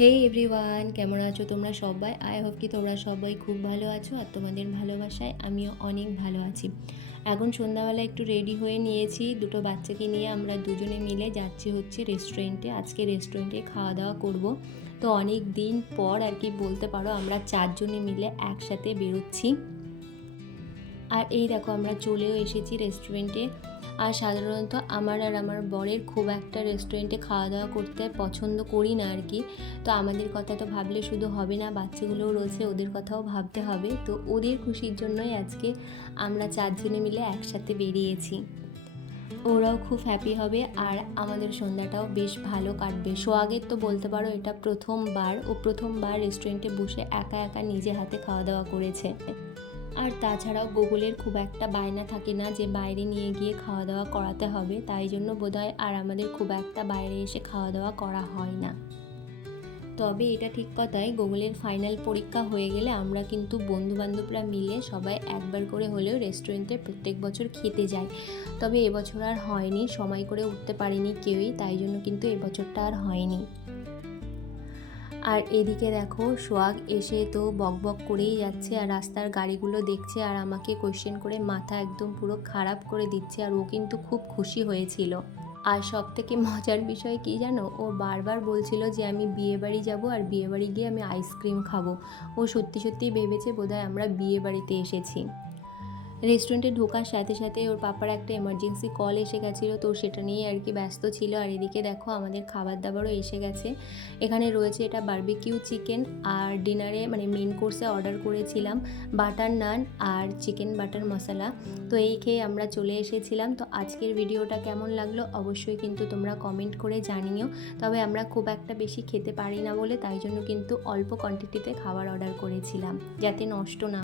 হে everyone, কেমন আছো তোমরা সবাই? আই হোপ কি তোমরা সবাই খুব ভালো আছো আর তোমাদের ভালোবাসায় আমিও অনেক ভালো আছি। এখন সন্ধ্যাবেলা একটু রেডি হয়ে নিয়েছি, দুটো বাচ্চাকে নিয়ে আমরা দুজনে মিলে যাচ্ছি হচ্ছে রেস্টুরেন্টে। আজকে রেস্টুরেন্টে খাওয়া দাওয়া করব। তো অনেক দিন পর আর কি বলতে পারো আমরা চারজনে মিলে একসাথে বেরোচ্ছি। আর এই দেখো আমরা চলেও এসেছি রেস্টুরেন্টে। আর সাধারণত আমার আর আমার বরের খুব একটা রেস্টুরেন্টে খাওয়া দাওয়া করতে পছন্দ করি না আর কি। তো আমাদের কথা তো ভাবলে শুধু হবে না, বাচ্চাগুলোও রয়েছে, ওদের কথাও ভাবতে হবে। তো ওদের খুশির জন্যই আজকে আমরা চারজনে মিলে একসাথে বেরিয়েছি। ওরাও খুব হ্যাপি হবে আর আমাদের সন্ধ্যাটাও বেশ ভালো কাটবে। সোহাগের তো বলতে পারো এটা প্রথমবার রেস্টুরেন্টে বসে একা একা নিজে হাতে খাওয়া দাওয়া করেছে। আর তাছাড়াও গুগলের খুব একটা বায়না থাকে না যে বাইরে নিয়ে গিয়ে খাওয়া দাওয়া করাতে হবে, তাই জন্য বোধহয় আর আমাদের খুব একটা বাইরে এসে খাওয়া দাওয়া করা হয় না। তবে এটা ঠিক কথাই, গুগলের ফাইনাল পরীক্ষা হয়ে গেলে আমরা কিন্তু বন্ধুবান্ধবরা মিলে সবাই একবার করে হলেও রেস্টুরেন্টে প্রত্যেক বছর খেতে যাই। তবে এবছর আর হয়নি, সময় করে উঠতে পারিনি কেউই, তাই জন্য কিন্তু এবছরটা আর হয়নি। আর এদিকে দেখো সোহাগ এসে তো বকবক করেই যাচ্ছে আর রাস্তার গাড়িগুলো দেখছে আর আমাকে কোয়েশ্চেন করে মাথা একদম পুরো খারাপ করে দিচ্ছে। আর ও কিন্তু খুব খুশি হয়েছিল। আর সব থেকে মজার বিষয় কী জানো, ও বারবার বলছিল যে আমি বিয়েবাড়ি যাব আর বিয়েবাড়ি গিয়ে আমি আইসক্রিম খাবো। ও সত্যি সত্যিই ভেবেছে বোধহয় আমরা বিয়েবাড়িতে এসেছি। রেস্টুরেন্টে ঢোকার সাথে সাথে ওর পাপার একটা এমার্জেন্সি কল এসে গেছিলো, তো সেটা নিয়ে আর কি ব্যস্ত ছিল। আর এদিকে দেখো আমাদের খাবার দাবারও এসে গেছে। এখানে রয়েছে এটা বারবিকিউ চিকেন, আর ডিনারে মানে মেন কোর্সে অর্ডার করেছিলাম বাটার নান আর চিকেন বাটার মশলা। তো এই খেয়ে আমরা চলে এসেছিলাম। তো আজকের ভিডিওটা কেমন লাগলো অবশ্যই কিন্তু তোমরা কমেন্ট করে জানিও। তবে আমরা খুব একটা বেশি খেতে পারি না বলে তাই জন্য কিন্তু অল্প কোয়ান্টিটিতে খাবার অর্ডার করেছিলাম যাতে নষ্ট না